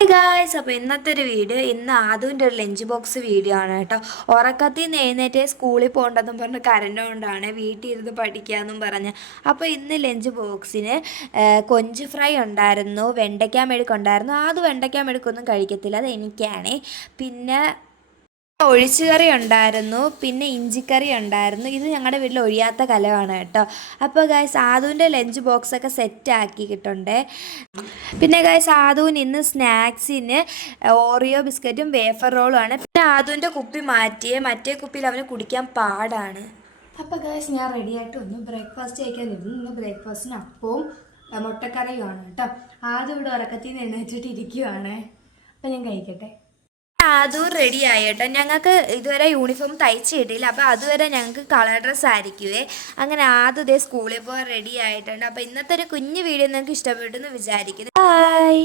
Guys, അപ്പോൾ ഇന്നത്തെ ഒരു വീഡിയോ ആദുവിൻ്റെ ഒരു ലഞ്ച് ബോക്സ് വീഡിയോ ആണ് കേട്ടോ. ഉറക്കത്തിൽ നിന്ന് എഴുന്നേറ്റ് സ്കൂളിൽ പോകണ്ടെന്നും പറഞ്ഞ് കരഞ്ഞുകൊണ്ടാണ് വീട്ടിൽ ഇരുന്ന് പഠിക്കാമെന്നും പറഞ്ഞ്. അപ്പോൾ ഇന്ന് ലഞ്ച് ബോക്സിന് കൊഞ്ച് ഫ്രൈ ഉണ്ടായിരുന്നു, വെണ്ടയ്ക്ക മെഴുക്കുണ്ടായിരുന്നു. ആദു വെണ്ടയ്ക്ക മെഴുക്കൊന്നും കഴിക്കത്തില്ല, അത് എനിക്കാണേ. പിന്നെ ഒഴിച്ചുകറി ഉണ്ടായിരുന്നു, പിന്നെ ഇഞ്ചിക്കറി ഉണ്ടായിരുന്നു. ഇത് ഞങ്ങളുടെ വീട്ടിൽ ഒഴിയാത്ത കലമാണ് കേട്ടോ. അപ്പോൾ ഗായ്സ്, ആദുവിൻ്റെ ലഞ്ച് ബോക്സൊക്കെ സെറ്റ് ആക്കിയിട്ടുണ്ട്. പിന്നെ ഗായ്സ്, ആദുവിന് ഇന്ന് സ്നാക്സിന് ഓറിയോ ബിസ്ക്കറ്റും വേഫർ റോളും ആണ്. പിന്നെ ആദുവിൻ്റെ കുപ്പി മാറ്റിയേ, മറ്റേ കുപ്പിയിൽ അവന് കുടിക്കാൻ പാടാണ്. അപ്പോൾ ഗായ്സ്, ഞാൻ റെഡിയായിട്ട് ഒന്ന് ബ്രേക്ക്ഫാസ്റ്റ് കഴിക്കാൻ ഇരുന്നു. ഇന്ന് ബ്രേക്ക്ഫാസ്റ്റിന് അപ്പവും മുട്ടക്കറിയുമാണ് കേട്ടോ. ആദ്യം ഇവിടെ ഉറക്കത്തിൽ നിന്ന് എഴുന്നേറ്റിട്ട് ഇരിക്കുവാണ്. അപ്പം ഞാൻ കഴിക്കട്ടെ. അതും റെഡി ആയി കേട്ടോ. ഞങ്ങൾക്ക് ഇതുവരെ യൂണിഫോം തയ്ച്ച് കിട്ടിയില്ല, അപ്പോൾ അതുവരെ ഞങ്ങൾക്ക് കളർ ഡ്രസ്സ് ആയിരിക്കുവേ. അങ്ങനെ ആദ്യം ഇതേ സ്കൂളിൽ പോകാൻ റെഡി ആയിട്ടുണ്ട്. അപ്പോൾ ഇന്നത്തെ ഒരു കുഞ്ഞു വീഡിയോ നിങ്ങൾക്ക് ഇഷ്ടപ്പെട്ടു എന്ന് വിചാരിക്കുന്നു. ബൈ.